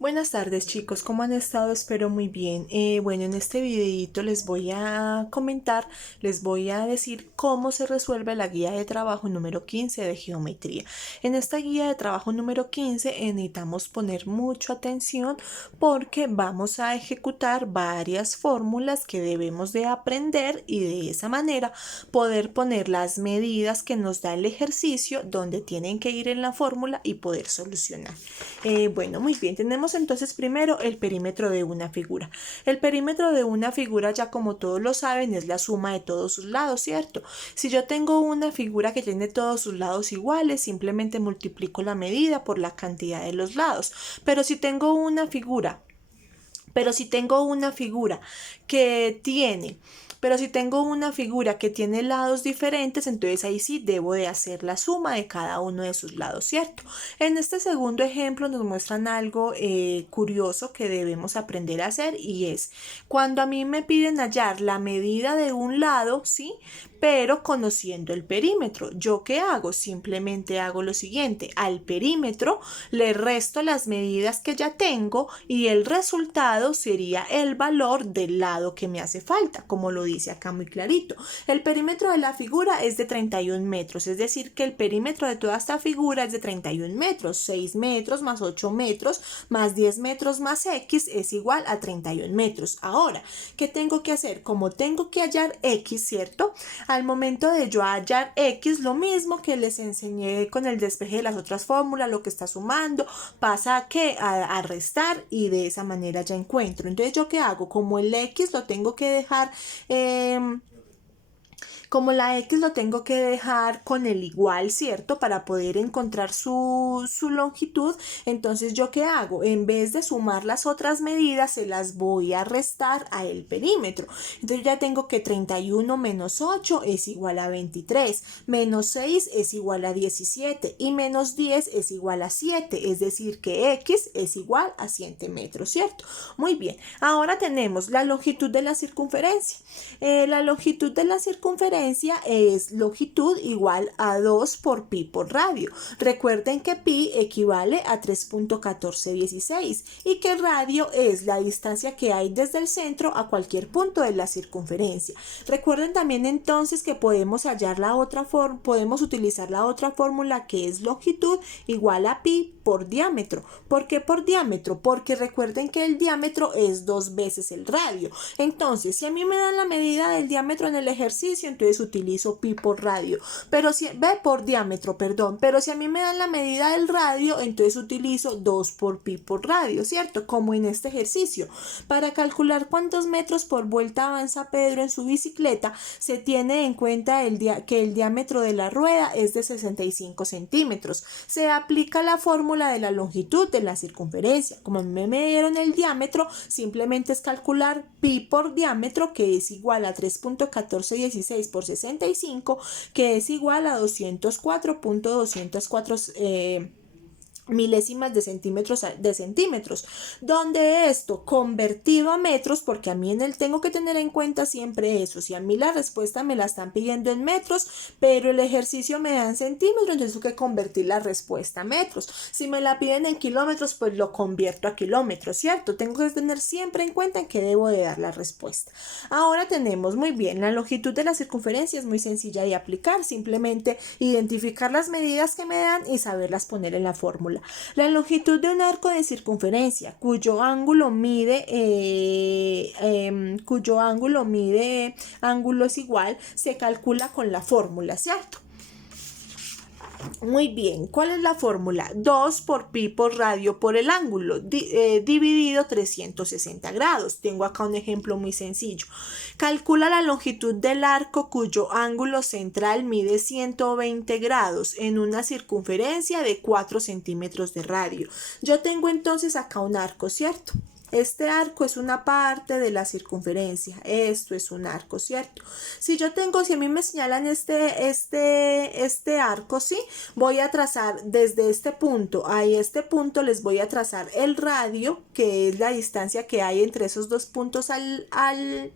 Buenas tardes chicos, ¿cómo han estado? Espero muy bien. Bueno, en este videito les voy a comentar, les voy a decir cómo se resuelve la guía de trabajo número 15 de geometría. En esta guía de trabajo número 15 necesitamos poner mucha atención porque vamos a ejecutar varias fórmulas que debemos de aprender y de esa manera poder poner las medidas que nos da el ejercicio donde tienen que ir en la fórmula y poder solucionar. Bueno, muy bien, tenemos entonces primero el perímetro de una figura. El perímetro de una figura, ya como todos lo saben, es la suma de todos sus lados, ¿cierto? Si yo tengo una figura que tiene todos sus lados iguales, simplemente multiplico la medida por la cantidad de los lados. Pero si tengo una figura que tiene lados diferentes, entonces ahí sí debo de hacer la suma de cada uno de sus lados, ¿cierto? En este segundo ejemplo nos muestran algo curioso que debemos aprender a hacer y es cuando a mí me piden hallar la medida de un lado, ¿sí? Pero conociendo el perímetro, ¿yo qué hago? Simplemente hago lo siguiente, al perímetro le resto las medidas que ya tengo y el resultado sería el valor del lado que me hace falta, como lo dice acá muy clarito. El perímetro de la figura es de 31 metros, es decir que el perímetro de toda esta figura es de 31 metros, 6 metros más 8 metros más 10 metros más X es igual a 31 metros. Ahora, ¿qué tengo que hacer? Como tengo que hallar X, ¿cierto? Al momento de yo hallar X, lo mismo que les enseñé con el despeje de las otras fórmulas, lo que está sumando, pasa a restar y de esa manera ya encuentro. Entonces, ¿yo qué hago? Como el X lo tengo que dejar... como la X lo tengo que dejar con el igual, ¿cierto? Para poder encontrar su longitud. Entonces, ¿yo qué hago? En vez de sumar las otras medidas, se las voy a restar a el perímetro. Entonces, ya tengo que 31 menos 8 es igual a 23, menos 6 es igual a 17 y menos 10 es igual a 7. Es decir, que X es igual a 7 metros, ¿cierto? Muy bien. Ahora tenemos la longitud de la circunferencia. La longitud de la circunferencia es longitud igual a 2 por pi por radio. Recuerden que pi equivale a 3.1416 y que radio es la distancia que hay desde el centro a cualquier punto de la circunferencia. Recuerden también entonces que podemos utilizar la otra fórmula que es longitud igual a pi por diámetro. ¿Por qué por diámetro? Porque recuerden que el diámetro es 2 veces el radio. Entonces, si a mí me dan la medida del diámetro en el ejercicio, entonces utilizo pi por radio. Pero si por diámetro, perdón. Pero si a mí me dan la medida del radio, entonces utilizo 2 por pi por radio, ¿cierto? Como en este ejercicio. Para calcular cuántos metros por vuelta avanza Pedro en su bicicleta, se tiene en cuenta que el diámetro de la rueda es de 65 centímetros. Se aplica la fórmula de la longitud de la circunferencia. Como me dieron el diámetro, simplemente es calcular pi por diámetro, que es igual a 3.1416 por 65, que es igual a 204.204 milésimas de centímetros, donde esto convertido a metros, porque a mí tengo que tener en cuenta siempre eso, si a mí la respuesta me la están pidiendo en metros, pero el ejercicio me da en centímetros, entonces tengo que convertir la respuesta a metros. Si me la piden en kilómetros, pues lo convierto a kilómetros, ¿cierto? Tengo que tener siempre en cuenta en qué debo de dar la respuesta. Ahora tenemos muy bien, la longitud de la circunferencia es muy sencilla de aplicar, simplemente identificar las medidas que me dan y saberlas poner en la fórmula. La longitud de un arco de circunferencia cuyo ángulo ángulo es igual, se calcula con la fórmula, ¿cierto? Muy bien, ¿cuál es la fórmula? 2 por pi por radio por el ángulo dividido 360 grados. Tengo acá un ejemplo muy sencillo. Calcula la longitud del arco cuyo ángulo central mide 120 grados en una circunferencia de 4 centímetros de radio. Yo tengo entonces acá un arco, ¿cierto? Este arco es una parte de la circunferencia. Esto es un arco, ¿cierto? Si a mí me señalan este arco, ¿sí? Voy a trazar desde este punto a este punto, les voy a trazar el radio, que es la distancia que hay entre esos dos puntos al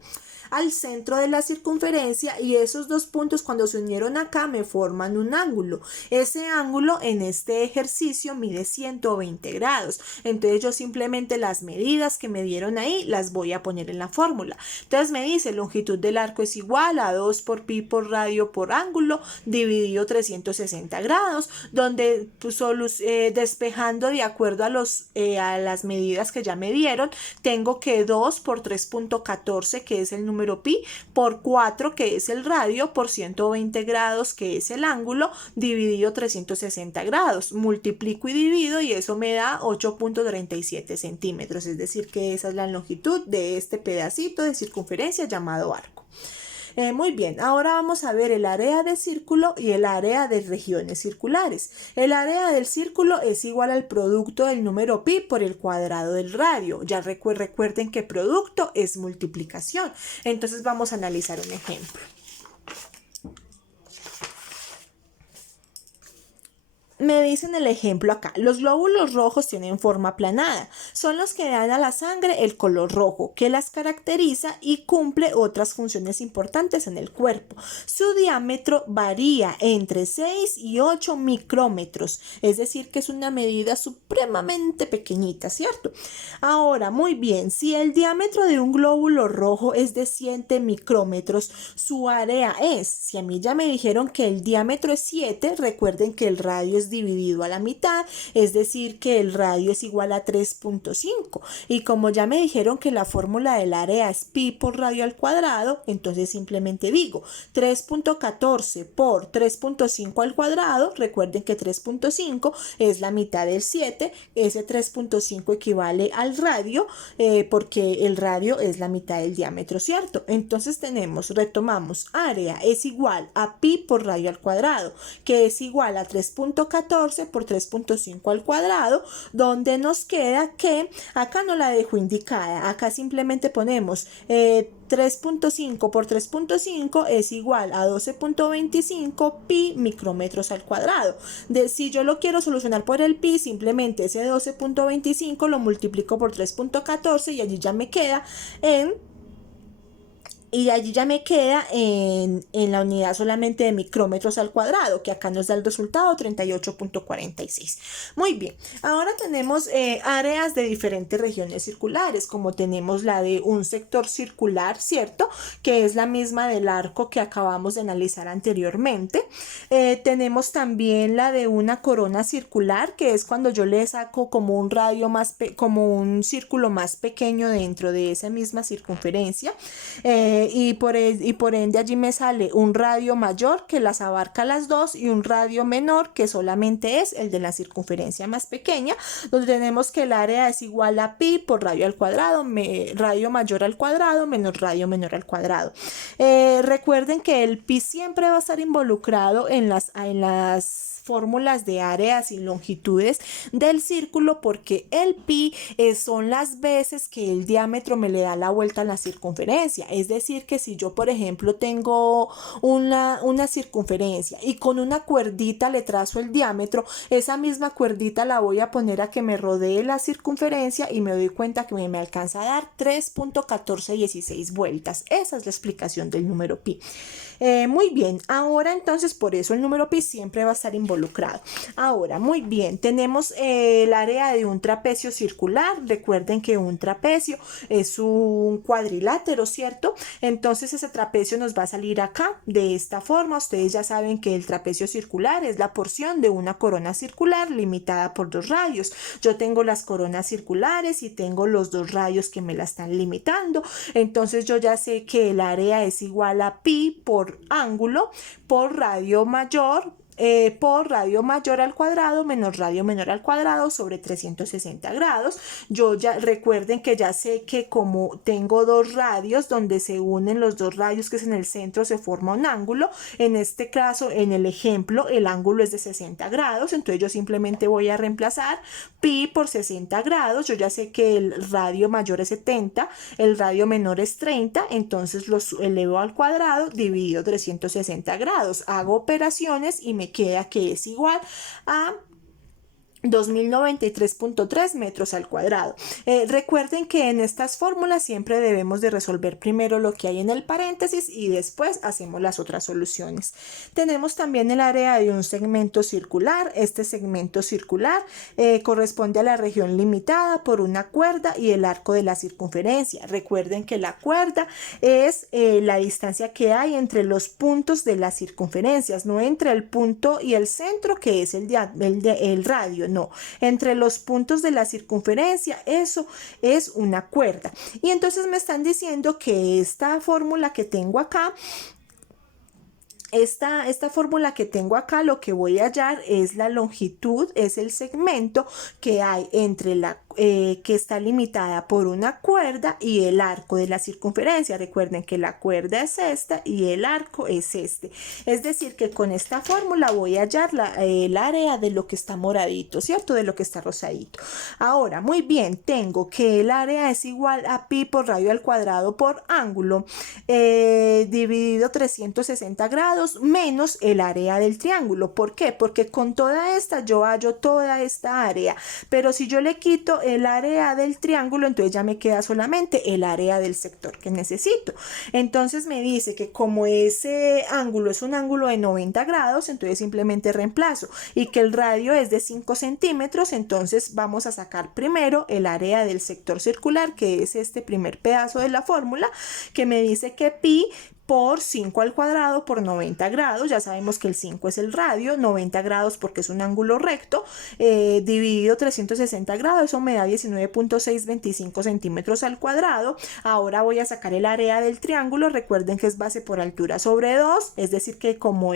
centro de la circunferencia, y esos dos puntos cuando se unieron acá me forman un ángulo. Ese ángulo en este ejercicio mide 120 grados. Entonces yo simplemente las medidas que me dieron ahí las voy a poner en la fórmula. Entonces me dice longitud del arco es igual a 2 por pi por radio por ángulo dividido 360 grados, donde pues, despejando de acuerdo a las medidas que ya me dieron, tengo que 2 por 3.14, que es el número pi, por 4, que es el radio, por 120 grados, que es el ángulo, dividido 360 grados. Multiplico y divido y eso me da 8.37 centímetros, es decir que esa es la longitud de este pedacito de circunferencia llamado arco. Muy bien, ahora vamos a ver el área de círculo y el área de regiones circulares. El área del círculo es igual al producto del número pi por el cuadrado del radio. Ya recuerden que producto es multiplicación. Entonces vamos a analizar un ejemplo. Me dicen el ejemplo acá, los glóbulos rojos tienen forma aplanada, son los que dan a la sangre el color rojo, que las caracteriza y cumple otras funciones importantes en el cuerpo. Su diámetro varía entre 6 y 8 micrómetros, es decir que es una medida supremamente pequeñita, ¿cierto? Ahora, muy bien, si el diámetro de un glóbulo rojo es de 7 micrómetros, su área es, si a mí ya me dijeron que el diámetro es 7, recuerden que el radio es dividido a la mitad, es decir que el radio es igual a 3.5, y como ya me dijeron que la fórmula del área es pi por radio al cuadrado, entonces simplemente digo 3.14 por 3.5 al cuadrado. Recuerden que 3.5 es la mitad del 7, ese 3.5 equivale al radio, porque el radio es la mitad del diámetro, ¿cierto? Entonces retomamos, área es igual a pi por radio al cuadrado, que es igual a 3.14 por 3.5 al cuadrado, donde nos queda que, acá no la dejo indicada, acá simplemente ponemos 3.5 por 3.5 es igual a 12.25 pi micrómetros al cuadrado. Si yo lo quiero solucionar por el pi, simplemente ese 12.25 lo multiplico por 3.14 y allí ya me queda en la unidad solamente de micrómetros al cuadrado, que acá nos da el resultado 38.46. Muy bien, ahora tenemos áreas de diferentes regiones circulares, como tenemos la de un sector circular, ¿cierto? Que es la misma del arco que acabamos de analizar anteriormente. Tenemos también la de una corona circular, que es cuando yo le saco como un radio como un círculo más pequeño dentro de esa misma circunferencia. Y por ende allí me sale un radio mayor que las abarca las dos y un radio menor que solamente es el de la circunferencia más pequeña, donde tenemos que el área es igual a pi por radio al cuadrado, radio mayor al cuadrado menos radio menor al cuadrado. Recuerden que el pi siempre va a estar involucrado en las fórmulas de áreas y longitudes del círculo, porque el pi son las veces que el diámetro me le da la vuelta a la circunferencia. Es decir que si yo por ejemplo tengo una circunferencia y con una cuerdita le trazo el diámetro, esa misma cuerdita la voy a poner a que me rodee la circunferencia y me doy cuenta que me alcanza a dar 3.1416 vueltas. Esa es la explicación del número pi. Muy bien, ahora entonces por eso el número pi siempre va a estar involucrado. Ahora, muy bien, tenemos el área de un trapecio circular. Recuerden que un trapecio es un cuadrilátero, ¿cierto? Entonces ese trapecio nos va a salir acá de esta forma. Ustedes ya saben que el trapecio circular es la porción de una corona circular limitada por dos radios. Yo tengo las coronas circulares y tengo los dos radios que me la están limitando. Entonces yo ya sé que el área es igual a pi por ángulo por radio mayor por radio mayor al cuadrado menos radio menor al cuadrado sobre 360 grados. Yo ya recuerden que ya sé que como tengo dos radios donde se unen los dos radios, que es en el centro, se forma un ángulo. En este caso, en el ejemplo, el ángulo es de 60 grados, entonces yo simplemente voy a reemplazar pi por 60 grados. Yo ya sé que el radio mayor es 70, el radio menor es 30, entonces los elevo al cuadrado, dividido 360 grados. Hago operaciones y me queda que es igual a 2093.3 metros al cuadrado. Recuerden que en estas fórmulas siempre debemos de resolver primero lo que hay en el paréntesis y después hacemos las otras soluciones. Tenemos también el área de un segmento circular. Este segmento circular corresponde a la región limitada por una cuerda y el arco de la circunferencia. Recuerden que la cuerda es la distancia que hay entre los puntos de las circunferencias, no entre el punto y el centro, que es el radio. No, entre los puntos de la circunferencia, eso es una cuerda. Y entonces me están diciendo que esta fórmula que tengo acá, esta fórmula que tengo acá, lo que voy a hallar es la longitud, es el segmento que hay entre que está limitada por una cuerda y el arco de la circunferencia. Recuerden que la cuerda es esta y el arco es este. Es decir, que con esta fórmula voy a hallar el área de lo que está moradito, ¿cierto? De lo que está rosadito. Ahora, muy bien, tengo que el área es igual a pi por radio al cuadrado por ángulo dividido 360 grados menos el área del triángulo. ¿Por qué? Porque con toda esta yo hallo toda esta área, pero si yo le quito el área del triángulo, entonces ya me queda solamente el área del sector que necesito. Entonces me dice que como ese ángulo es un ángulo de 90 grados, entonces simplemente reemplazo, y que el radio es de 5 centímetros, entonces vamos a sacar primero el área del sector circular, que es este primer pedazo de la fórmula, que me dice que pi por 5 al cuadrado por 90 grados, ya sabemos que el 5 es el radio, 90 grados porque es un ángulo recto, dividido 360 grados, eso me da 19.625 centímetros al cuadrado. Ahora voy a sacar el área del triángulo. Recuerden que es base por altura sobre 2, es decir que como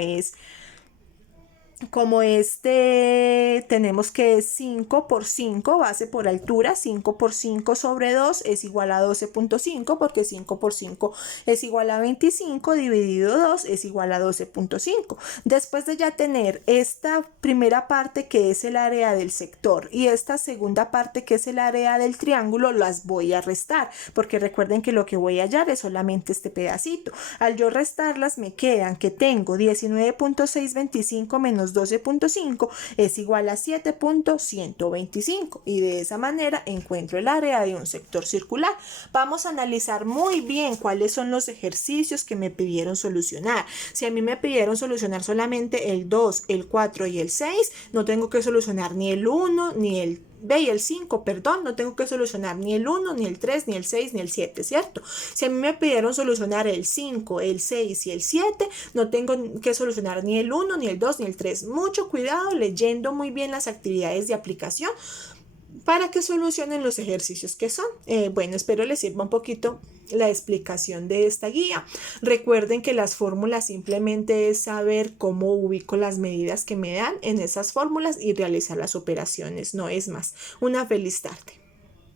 tenemos que 5 por 5, base por altura, 5 por 5 sobre 2 es igual a 12.5, porque 5 por 5 es igual a 25, dividido 2 es igual a 12.5. Después de ya tener esta primera parte que es el área del sector y esta segunda parte que es el área del triángulo, las voy a restar, porque recuerden que lo que voy a hallar es solamente este pedacito. Al yo restarlas me quedan que tengo 19.625 menos 12.5 es igual a 7.125, y de esa manera encuentro el área de un sector circular. Vamos a analizar muy bien cuáles son los ejercicios que me pidieron solucionar. Si a mí me pidieron solucionar solamente el 2, el 4 y el 6, no tengo que solucionar ni el 1 ni el y el 5, perdón, no tengo que solucionar ni el 1, ni el 3, ni el 6, ni el 7, ¿cierto? Si a mí me pidieron solucionar el 5, el 6 y el 7, no tengo que solucionar ni el 1, ni el 2, ni el 3. Mucho cuidado leyendo muy bien las actividades de aplicación para que solucionen los ejercicios que son. Bueno, espero les sirva un poquito la explicación de esta guía. Recuerden que las fórmulas simplemente es saber cómo ubico las medidas que me dan en esas fórmulas y realizar las operaciones, no es más. Una feliz tarde.